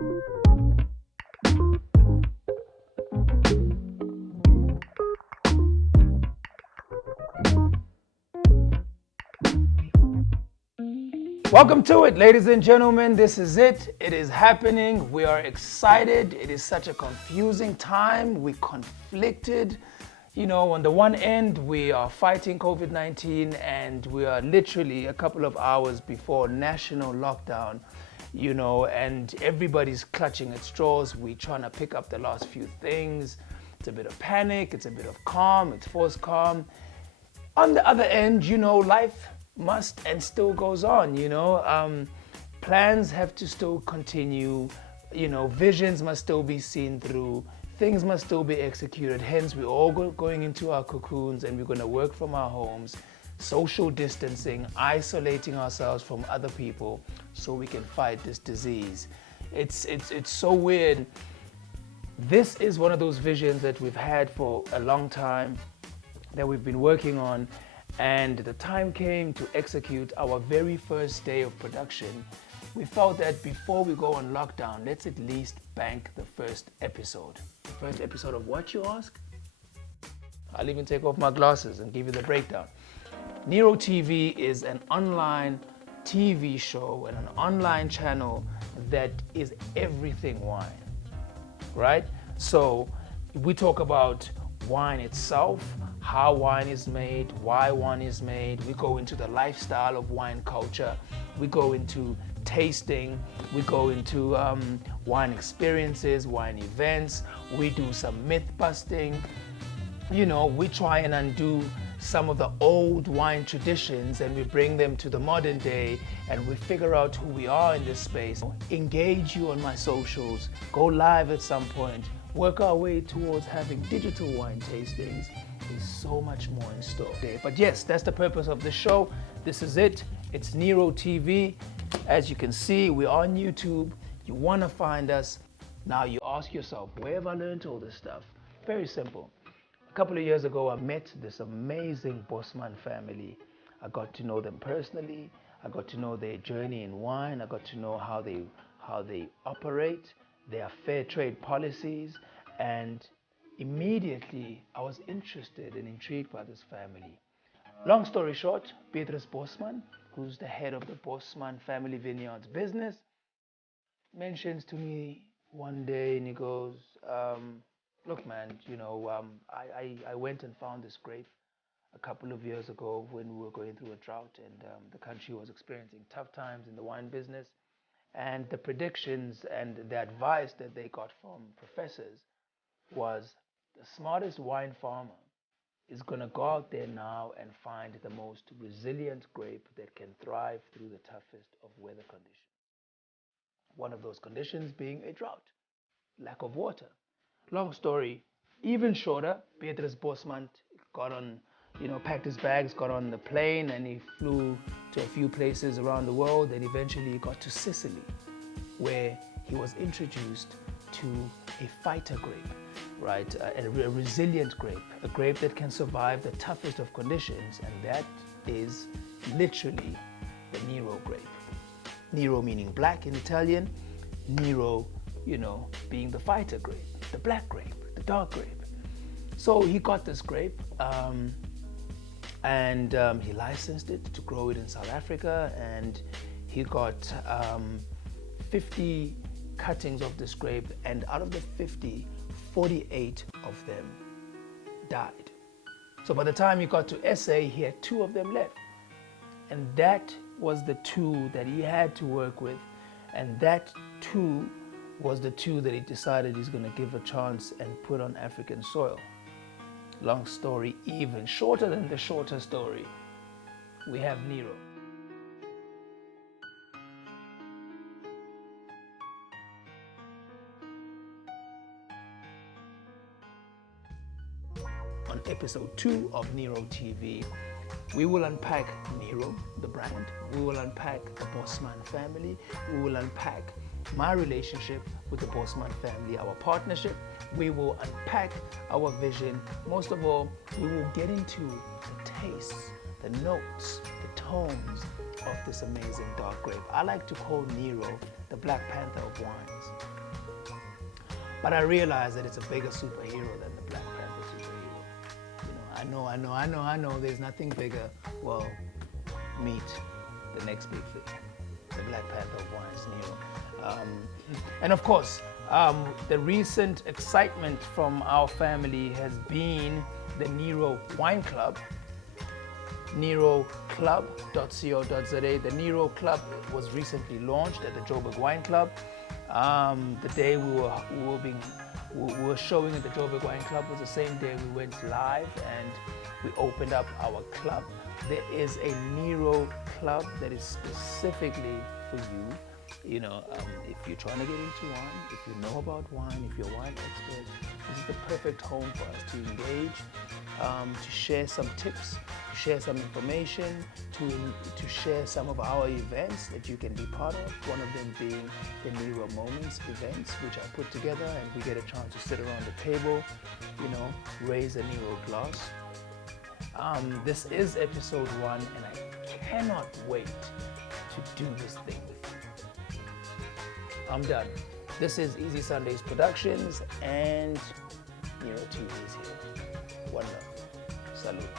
Welcome to it, ladies and gentlemen. This is it. It is happening. We are excited. It is such a confusing time. We conflicted. You know, on the one end, we are fighting COVID-19 and we are literally a couple of hours before national lockdown, you know, and everybody's clutching at straws. We're trying to pick up the last few things. It's a bit of panic. It's a bit of calm. It's forced calm. On the other end, you know, life must and still goes on, you know. Plans have to still continue, you know, visions must still be seen through, things must still be executed. Hence, we're all going into our cocoons and we're going to work from our homes, social distancing, isolating ourselves from other people so we can fight this disease. It's so weird. This is one of those visions that we've had for a long time, that we've been working on. And the time came to execute our very first day of production. We felt that before we go on lockdown, let's at least bank the first episode. The first episode of what, you ask? I'll even take off my glasses and give you the breakdown. NERO TV is an online TV show and an online channel that is everything wine, right? So we talk about wine itself, how wine is made, why wine is made. We go into the lifestyle of wine culture. We go into tasting. We go into wine experiences, wine events. We do some myth busting. You know, we try and undo some of the old wine traditions and we bring them to the modern day and we figure out who we are in this space. Engage you on my socials, go live at some point, work our way towards having digital wine tastings. There's so much more in store there. But yes, that's the purpose of the show. This is it. It's NERO TV. As you can see, we're on YouTube. You want to find us. Now you ask yourself, where have I learned all this stuff? Very simple. A couple of years ago, I met this amazing Bosman family. I got to know them personally. I got to know their journey in wine. I got to know how they operate, their fair trade policies, and immediately I was interested and intrigued by this family. Long story short, Petrus Bosman, who's the head of the Bosman Family Vineyards business, mentions to me one day and he goes, look man, you know, I went and found this grape a couple of years ago when we were going through a drought and the country was experiencing tough times in the wine business. And the predictions and the advice that they got from professors was the smartest wine farmer is going to go out there now and find the most resilient grape that can thrive through the toughest of weather conditions. One of those conditions being a drought, lack of water. Long story, even shorter, Petrus Bosman got on, you know, packed his bags, got on the plane, and he flew to a few places around the world, and eventually he got to Sicily, where he was introduced to a fighter grape, right? A resilient grape, a grape that can survive the toughest of conditions, and that is literally the Nero grape. Nero meaning black in Italian, Nero, you know, being the fighter grape, the black grape, the dark grape. So he got this grape and he licensed it to grow it in South Africa, and he got 50 cuttings of this grape, and out of the 50, 48 of them died. So by the time he got to SA, he had 2 of them left. And that was the 2 that he had to work with. And that 2 was the 2 that he decided he's going to give a chance and put on African soil. Long story, even shorter than the shorter story, we have Nero. On episode 2 of NERO TV, we will unpack Nero, the brand. We will unpack the Bosman family. We will unpack my relationship with the Bosman family, our partnership. We will unpack our vision. Most of all, we will get into the tastes, the notes, the tones, of this amazing dark grape. I like to call Nero the Black Panther of wines. But I realize that it's a bigger superhero than the Black Panther superhero. You know, I know, there's nothing bigger. Well, meet the next big thing, the Black Panther of wines, Nero. And of course, the recent excitement from our family has been the Nero Wine Club, neroclub.co.za. The Nero Club was recently launched at the Joburg Wine Club. The day we were showing at the Joburg Wine Club was the same day we went live and we opened up our club. There is a Nero Club that is specifically for you. If you're trying to get into wine, if you know about wine, if you're a wine expert, this is the perfect home for us to engage, to share some tips, to share some information, to share some of our events that you can be part of. One of them being the Nero Moments events, which I put together, and we get a chance to sit around the table, raise a Nero glass. This is episode 1, and I cannot wait to do this thing with you. I'm done. This is Easy Sundays Productions, and NeroTV is here. One love. Salute.